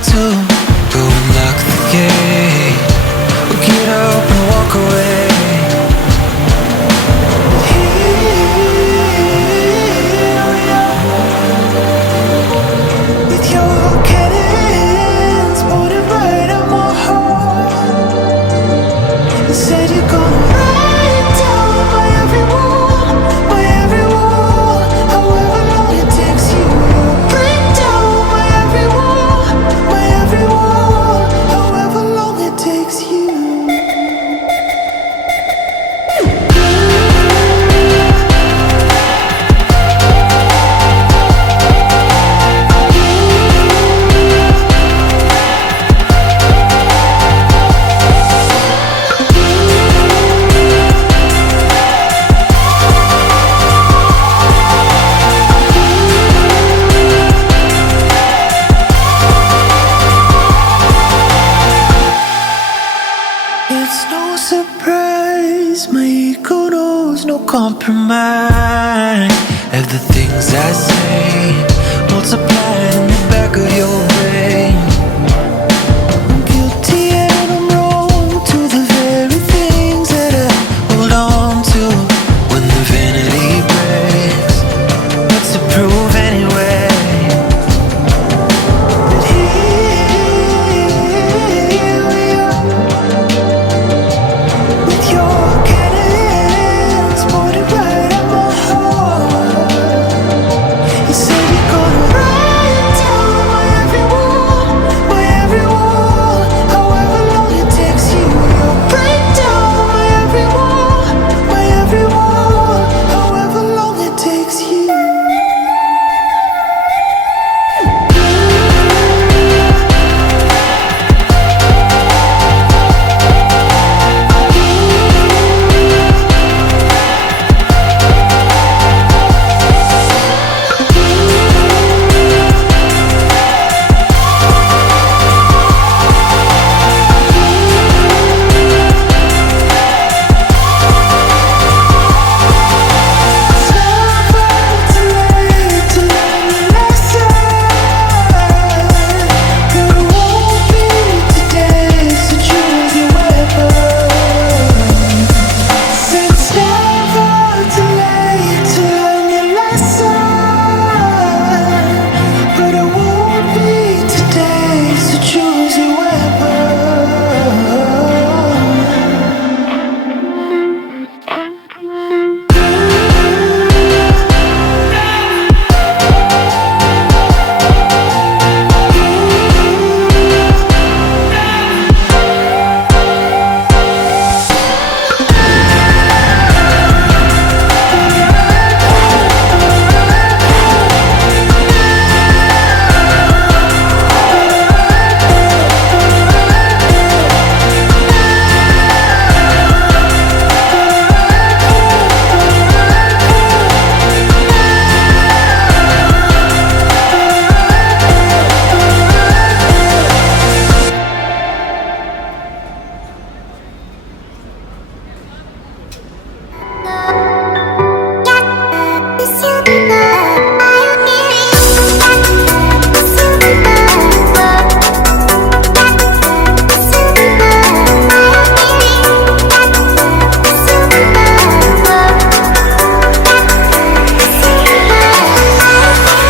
to go and lock the gate, or get up and walk away. With your cannons pointed right at my heart, you said you're gonna ride down by every wall, however long it takes you. Break down by every wall, however long it takes you. It's no surprise, my ego knows no compromise. Of the things I